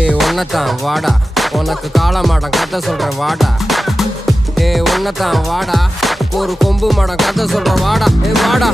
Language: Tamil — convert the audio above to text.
ஏய் ஒன்னதான் வாடா உனக்கு காளமாடம் கதை சொல்றேன் வாடா ஏய் ஒன்னதான் வாடா ஒரு கொம்பு மாடம் கதை சொல்றேன் வாடா ஏய் வாடா